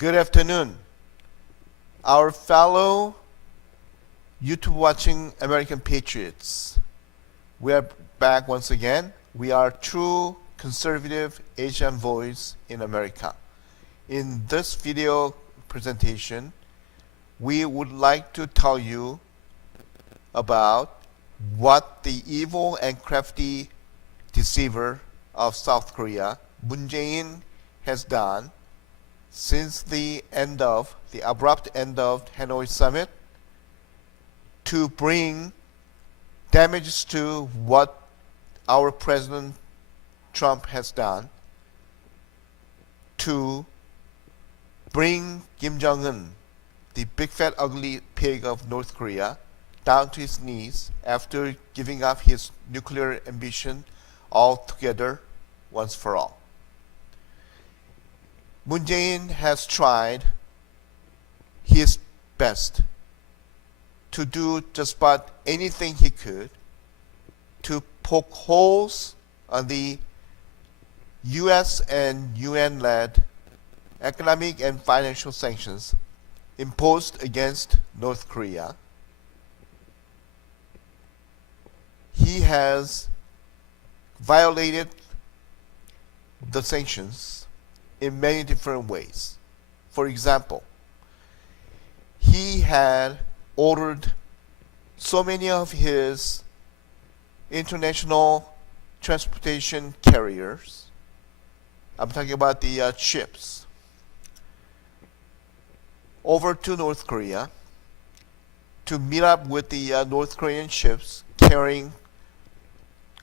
Good afternoon, our fellow YouTube watching American patriots. We are back once again. We are true conservative Asian voice in America. In this video presentation, we would like to tell you about what the evil and crafty deceiver of South Korea, Moon Jae-in, has done since the abrupt end of Hanoi summit to bring damages to what our President Trump has done to bring Kim Jong-un, the big fat ugly pig of North Korea, down to his knees after giving up his nuclear ambition altogether once for all. Moon Jae-in has tried his best to do just about anything he could to poke holes on the US and UN-led economic and financial sanctions imposed against North Korea. He has violated the sanctions in many different ways. For example, he had ordered so many of his international transportation carriers, I'm talking about the ships, over to North Korea to meet up with the North Korean ships carrying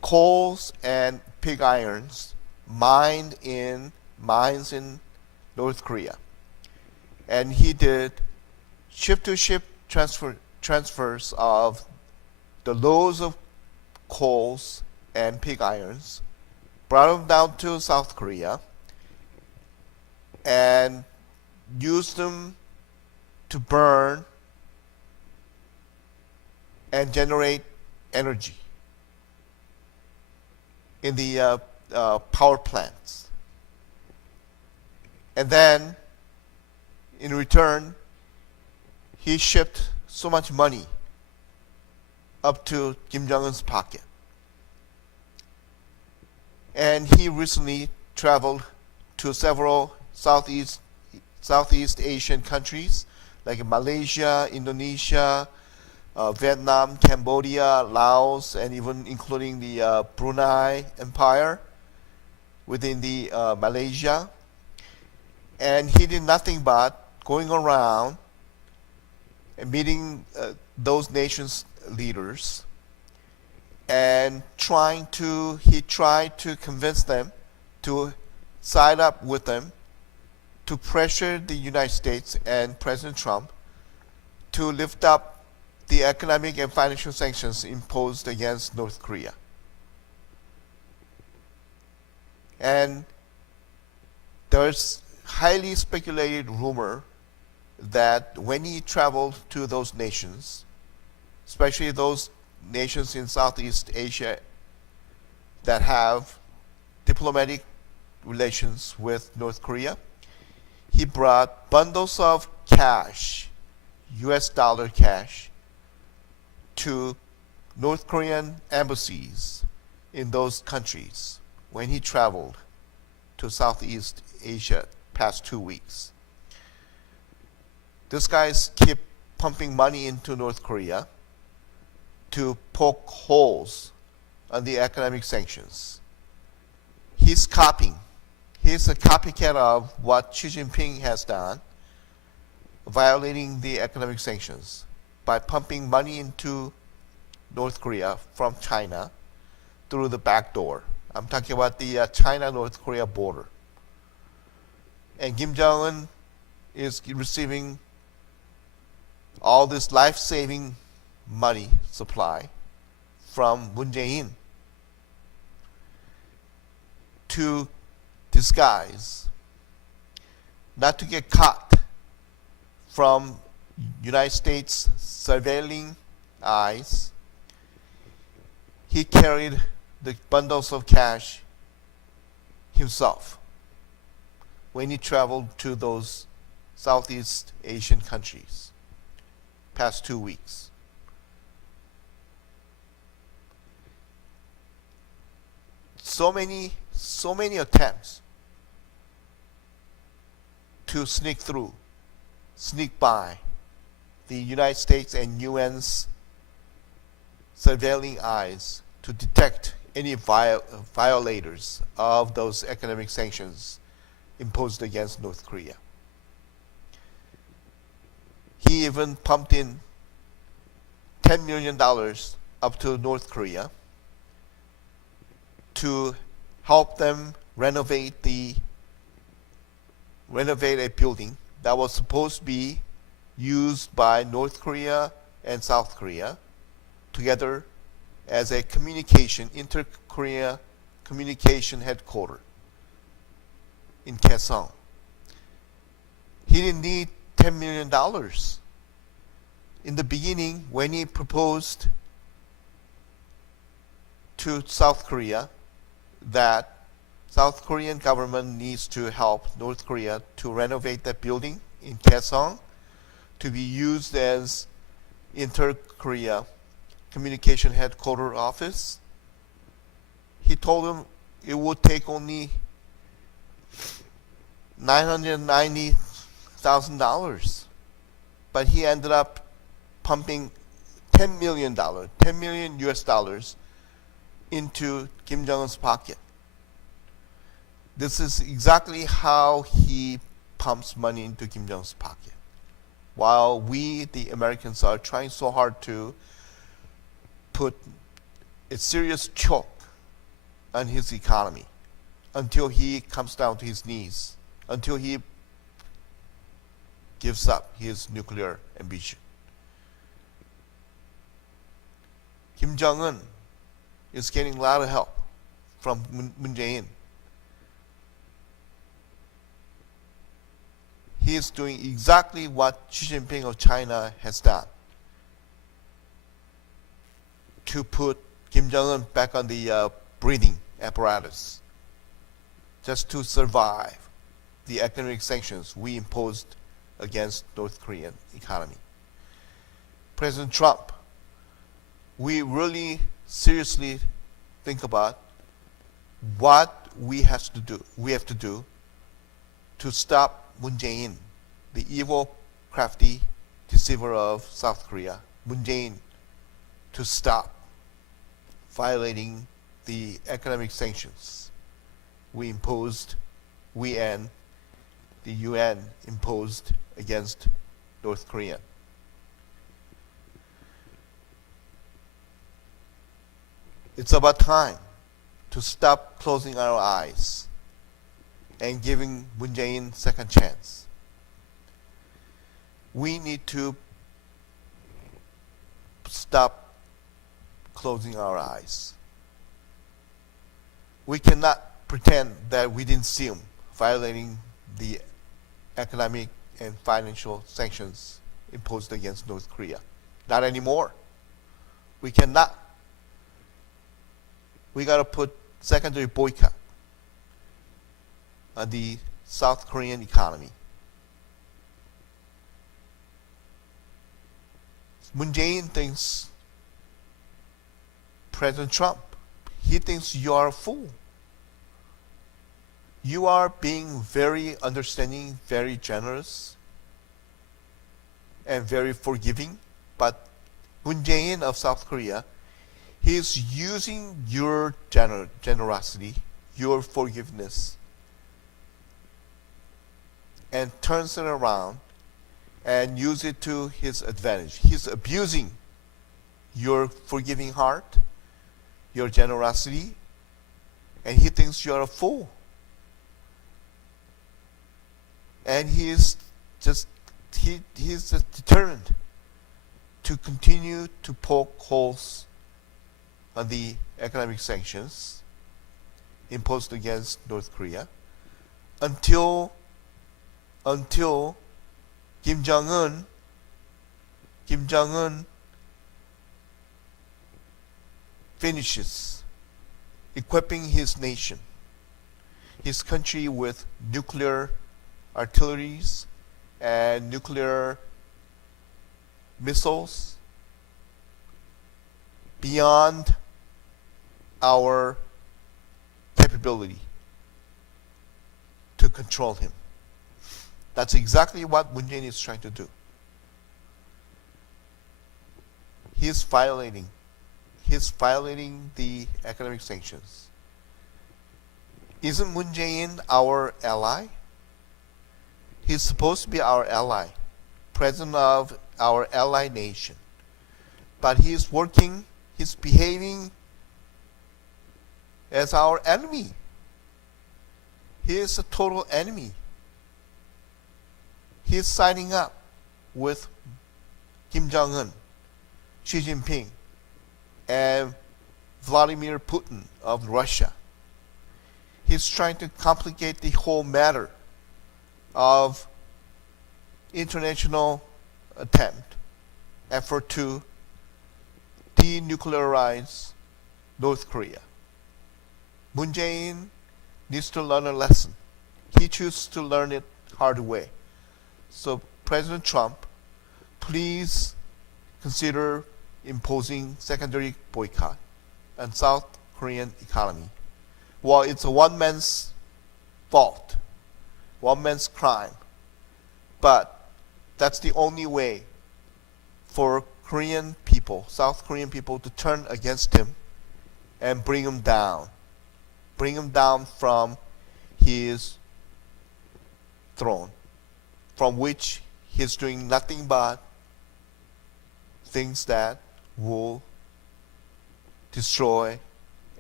coals and pig irons mined in mines in North Korea. And he did ship-to-ship transfers of the loads of coals and pig irons, brought them down to South Korea, and used them to burn and generate energy in the power plants. And then, in return, he shipped so much money up to Kim Jong-un's pocket. And he recently traveled to several Southeast Asian countries like Malaysia, Indonesia, Vietnam, Cambodia, Laos, and even including the Brunei Empire within the Malaysia. And he did nothing but going around and meeting those nations' leaders and he tried to convince them to side up with them to pressure the United States and President Trump to lift up the economic and financial sanctions imposed against North Korea. And there's highly speculated rumor that when he traveled to those nations, especially those nations in Southeast Asia that have diplomatic relations with North Korea, he brought bundles of cash, US dollar cash, to North Korean embassies in those countries when he traveled to Southeast Asia past 2 weeks. This guy's keep pumping money into North Korea to poke holes on the economic sanctions. He's copying. He's a copycat of what Xi Jinping has done, violating the economic sanctions by pumping money into North Korea from China through the back door. I'm talking about the China-North Korea border. And Kim Jong-un is receiving all this life-saving money supply from Moon Jae-in to disguise, not to get caught from United States surveilling eyes. He carried the bundles of cash himself when he traveled to those Southeast Asian countries past 2 weeks. So many attempts to sneak by the United States and UN's surveilling eyes to detect any violators of those economic sanctions imposed against North Korea. He even pumped in $10 million up to North Korea to help them renovate a building that was supposed to be used by North Korea and South Korea together as a inter-Korea communication headquarters in Kaesong. He didn't need $10 million. In the beginning, when he proposed to South Korea that South Korean government needs to help North Korea to renovate that building in Kaesong to be used as inter-Korea communication headquarters office, he told them it would take only $990,000, but he ended up pumping $10 million US dollars into Kim Jong-un's pocket. This is exactly how he pumps money into Kim Jong-un's pocket. While we, the Americans, are trying so hard to put a serious choke on his economy until he comes down to his knees, until he gives up his nuclear ambition. Kim Jong-un is getting a lot of help from Moon Jae-in. He is doing exactly what Xi Jinping of China has done to put Kim Jong-un back on the breathing apparatus just to survive the economic sanctions we imposed against North Korean economy. President Trump, we really seriously think about what we have to do to stop Moon Jae-in, the evil, crafty deceiver of South Korea, Moon Jae-in, to stop violating the economic sanctions we and the UN imposed against North Korea. It's about time to stop closing our eyes and giving Moon Jae-in second chance. We need to stop closing our eyes. We cannot pretend that we didn't see him violating the economic and financial sanctions imposed against North Korea. Not anymore. We cannot. We got to put secondary boycott on the South Korean economy. Moon Jae-in thinks President Trump, he thinks you are a fool. You are being very understanding, very generous, and very forgiving, but Moon Jae-in of South Korea, he is using your generosity, your forgiveness, and turns it around and use it to his advantage. He's abusing your forgiving heart, your generosity, and he thinks you're a fool. And he's just determined to continue to poke holes on the economic sanctions imposed against North Korea until Kim Jong-un finishes equipping his nation, his country, with nuclear artilleries and nuclear missiles beyond our capability to control him. That's exactly what Moon Jae-in is trying to do. He's violating the economic sanctions. Isn't Moon Jae-in our ally? He's supposed to be our ally, president of our ally nation. But he's behaving as our enemy. He is a total enemy. He's signing up with Kim Jong-un, Xi Jinping, and Vladimir Putin of Russia. He's trying to complicate the whole matter of international effort to denuclearize North Korea. Moon Jae-in needs to learn a lesson. He chooses to learn it hard way. So President Trump, please consider imposing secondary boycott on South Korean economy. Well, it's a one man's fault, one man's crime, but that's the only way for Korean people, South Korean people, to turn against him and bring him down from his throne, from which he's doing nothing but things that will destroy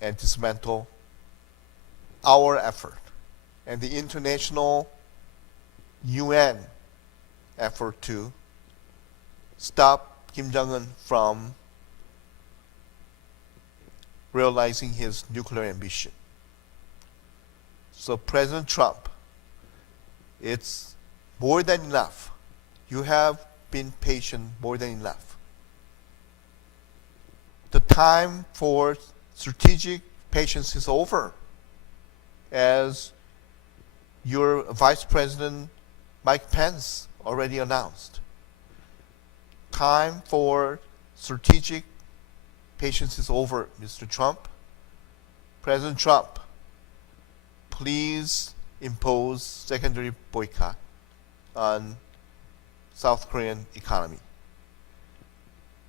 and dismantle our effort and the international UN effort to stop Kim Jong-un from realizing his nuclear ambition. So President Trump, it's more than enough. You have been patient more than enough. The time for strategic patience is over, as your Vice President Mike Pence already announced. Time for strategic patience is over, Mr. Trump. President Trump, please impose secondary boycott on South Korean economy.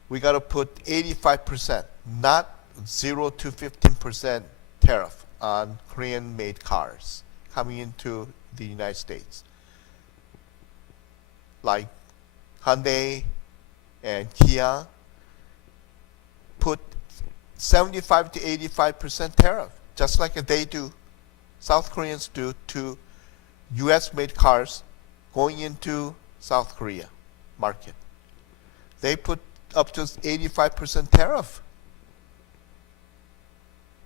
We got to put 85%, not 0 to 15% tariff on Korean-made cars coming into the United States, like Hyundai and Kia. Put 75 to 85% tariff, just like they do, South Koreans do, to U.S.-made cars going into South Korea market. They put up to 85% tariff.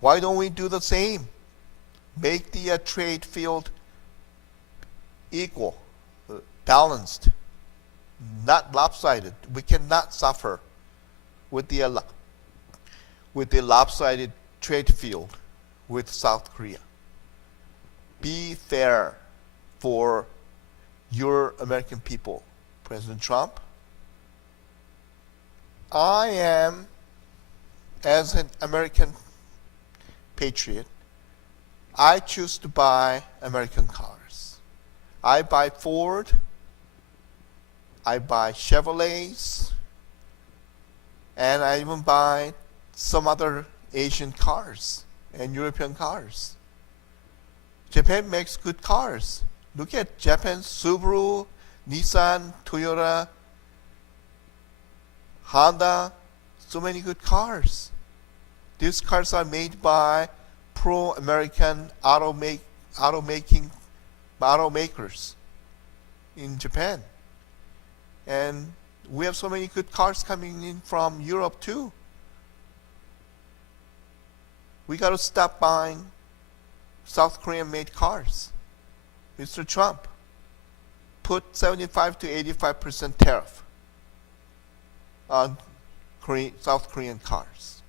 Why don't we do the same? Make the trade field equal, balanced, not lopsided. We cannot suffer with the lopsided trade field with South Korea. Be fair for your American people, President Trump. I am, as an American patriot, I choose to buy American cars. I buy Ford, I buy Chevrolets, and I even buy some other Asian cars and European cars. Japan makes good cars. Look at Japan's Subaru, Nissan, Toyota, Honda, so many good cars. These cars are made by pro-American automakers in Japan. And we have so many good cars coming in from Europe too. We got to stop buying South Korean-made cars. Mr. Trump, put 75 to 85% tariff on South Korean cars.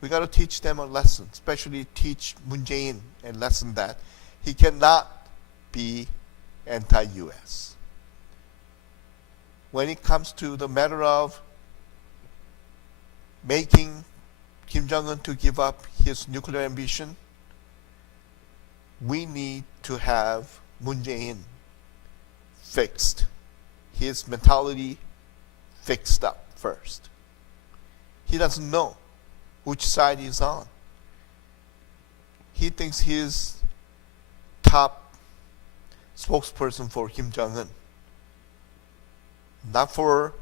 We got to teach them a lesson, especially teach Moon Jae-in a lesson that he cannot be anti-US. When it comes to the matter of making Kim Jong-un to give up his nuclear ambition, we need to have Moon Jae-in fixed, his mentality fixed up first. He doesn't know which side he's on. He thinks he's top spokesperson for Kim Jong-un, not for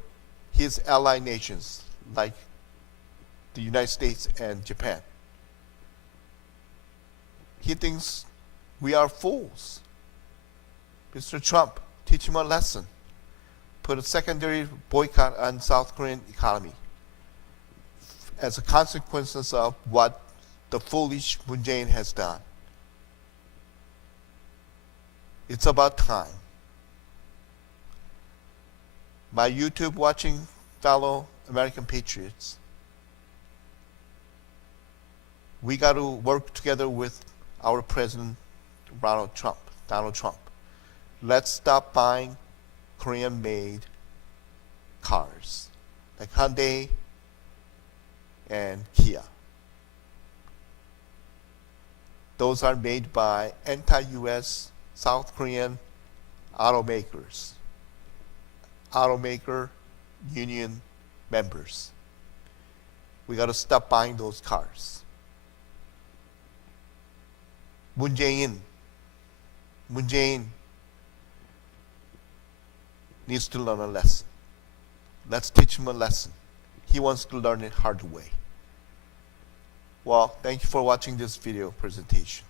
his ally nations like the United States and Japan. He thinks we are fools. Mr. Trump, teach him a lesson. Put a secondary boycott on South Korean economy as a consequence of what the foolish Moon Jae-in has done. It's about time. My YouTube watching fellow American patriots, we got to work together with our President Donald Trump. Let's stop buying Korean-made cars like Hyundai and Kia. Those are made by anti-US South Korean automakers, automaker union members. We got to stop buying those cars. Moon Jae-in needs to learn a lesson. Let's teach him a lesson. He wants to learn it hard way. Well, thank you for watching this video presentation.